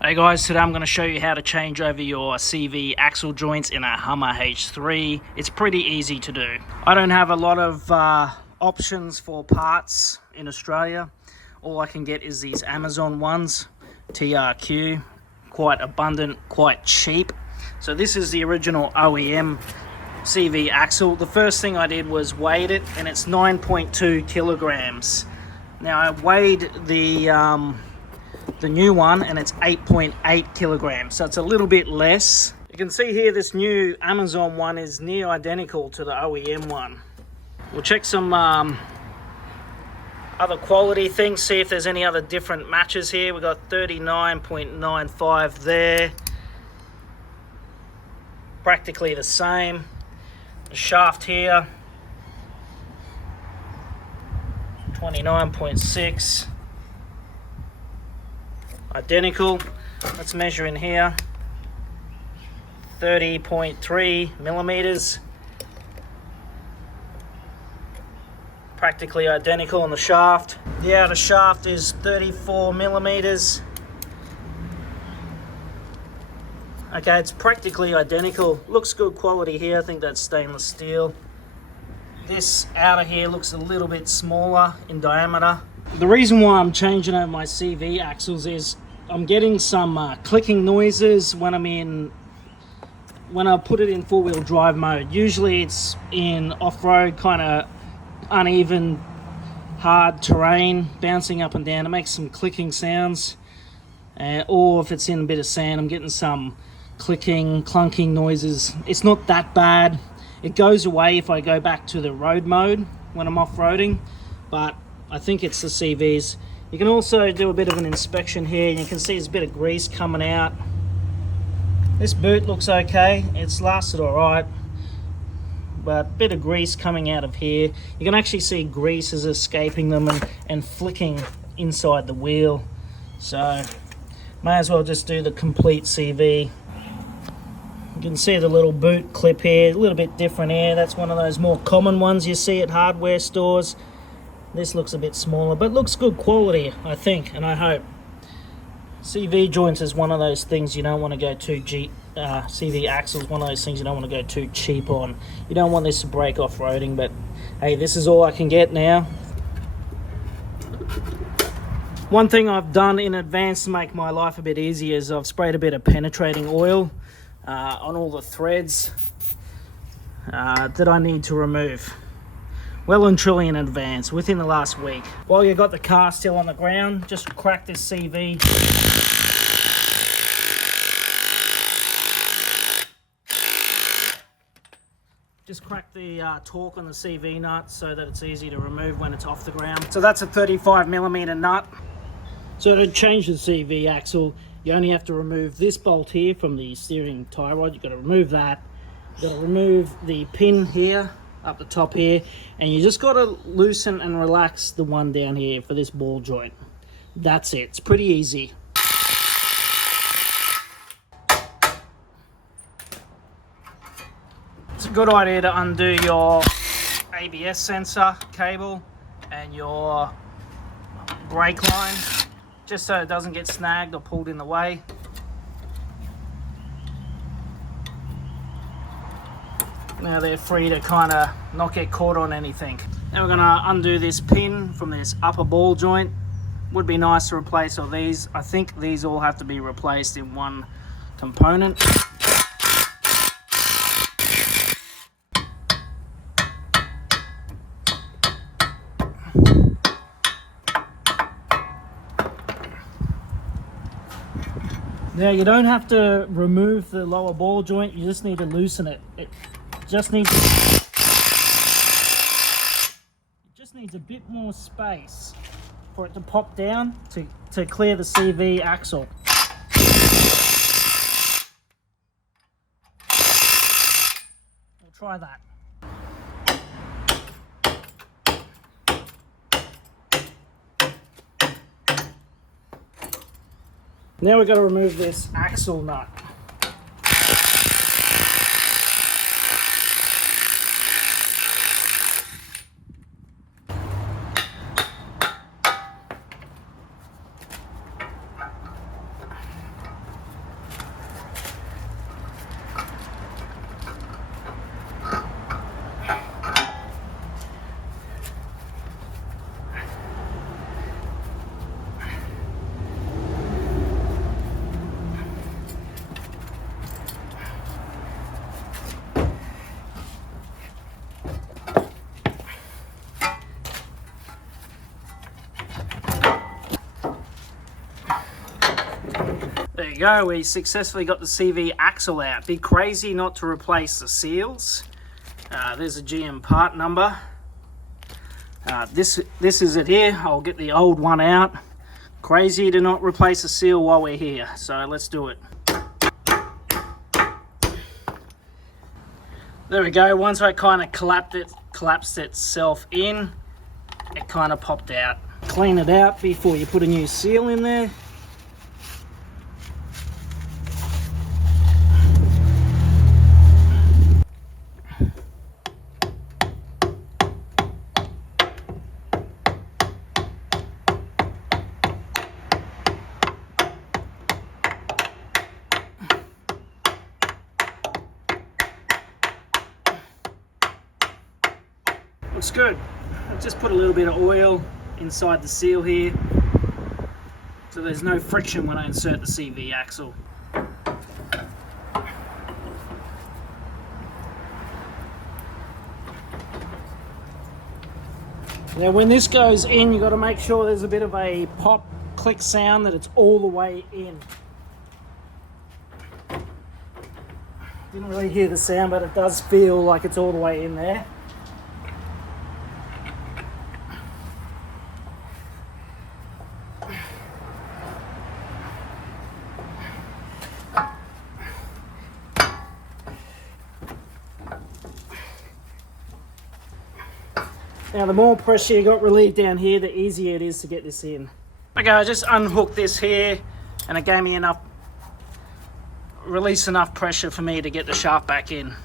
Hey guys, today I'm going to show you how to change over your CV axle joints in a Hummer H3. It's pretty easy to do. I don't have a lot of options for parts in Australia. All I can get is these Amazon ones, TRQ, quite abundant, quite cheap. So this is the original OEM CV axle. The first thing I did was weighed it, and it's 9.2 kilograms. Now I weighed the new one, and it's 8.8 kilograms, so it's a little bit less. You can see here this new Amazon one is near identical to the OEM one. We'll check some other quality things, see if there's any other different matches here. We got 39.95 there, practically the same. The shaft here, 29.6. Identical. Let's measure in here. 30.3 millimeters. Practically identical on the shaft. The outer shaft is 34 millimeters. Okay, it's practically identical. Looks good quality here. I think that's stainless steel. This outer here looks a little bit smaller in diameter. The reason why I'm changing out my CV axles is I'm getting some clicking noises when I put it in four-wheel drive mode. Usually it's in off-road, kind of uneven, hard terrain, bouncing up and down. It makes some clicking sounds. Or if it's in a bit of sand, I'm getting some clicking, clunking noises. It's not that bad. It goes away if I go back to the road mode when I'm off-roading, but I think it's the CVs. You can also do a bit of an inspection here, and you can see there's a bit of grease coming out. This boot looks okay. It's lasted all right, but a bit of grease coming out of here. You can actually see grease is escaping them and flicking inside the wheel. So may as well just do the complete CV. You can see the little boot clip here, a little bit different here. That's one of those more common ones you see at hardware stores. This looks a bit smaller, but looks good quality, I think, and I hope. CV joints is one of those things you don't want to go too CV axles, one of those things you don't want to go too cheap on. You don't want this to break off-roading, but hey, this is all I can get now. One thing I've done in advance to make my life a bit easier is I've sprayed a bit of penetrating oil on all the threads that I need to remove. Well and truly in advance, within the last week. While you got the car still on the ground, just crack this CV. Just crack the torque on the CV nut so that it's easy to remove when it's off the ground. So that's a 35 millimeter nut. So to change the CV axle, you only have to remove this bolt here from the steering tie rod. You've got to remove that. You've got to remove the pin here, up the top here, and you just got to loosen and relax the one down here for this ball joint. That's it. It's pretty easy. It's a good idea to undo your ABS sensor cable and your brake line, just so it doesn't get snagged or pulled in the way. Now they're free to kind of not get caught on anything. Now we're going to undo this pin from this upper ball joint. Would be nice to replace all these. I think these all have to be replaced in one component. Now you don't have to remove the lower ball joint, you just need to loosen it. It just needs a bit more space for it to pop down to clear the CV axle. We'll try that. Now we've got to remove this axle nut. There you go, we successfully got the CV axle out. Be crazy not to replace the seals. There's a GM part number. This is it here. I'll get the old one out. Crazy to not replace the seal while we're here, so let's do it. There we go, once I kind of collapsed itself in, it kind of popped out. Clean it out before you put a new seal in there. Looks good. I've just put a little bit of oil inside the seal here so there's no friction when I insert the CV axle. Now when this goes in, you've got to make sure there's a bit of a pop click sound, that it's all the way in. Didn't really hear the sound, but it does feel like it's all the way in there. Now the more pressure you got relieved down here, the easier it is to get this in. Okay, I just unhooked this here and it gave me enough, release enough pressure for me to get the shaft back in.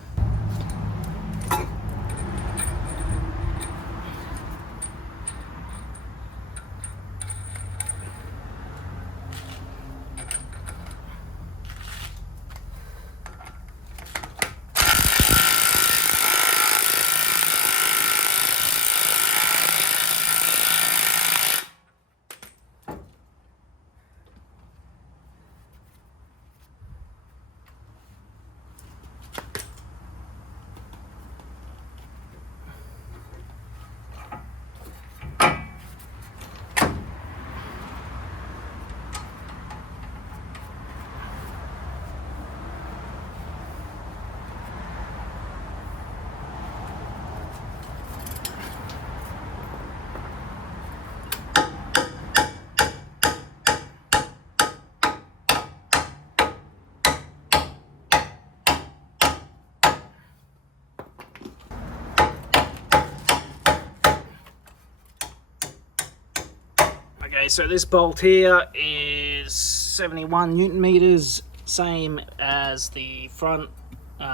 Okay, so this bolt here is 71 Newton meters, same as the front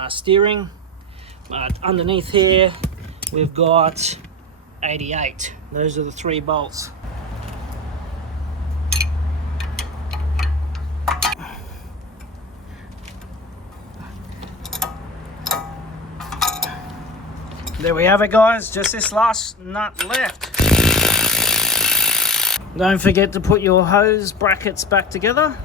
steering. But underneath here, we've got 88. Those are the 3 bolts. There we have it, guys, just this last nut left. Don't forget to put your hose brackets back together.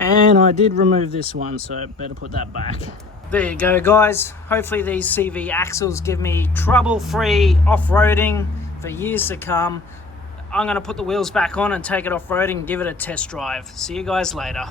And I did remove this one, so better put that back. There you go, guys. Hopefully these CV axles give me trouble-free off-roading for years to come. I'm going to put the wheels back on and take it off-roading and give it a test drive. See you guys later.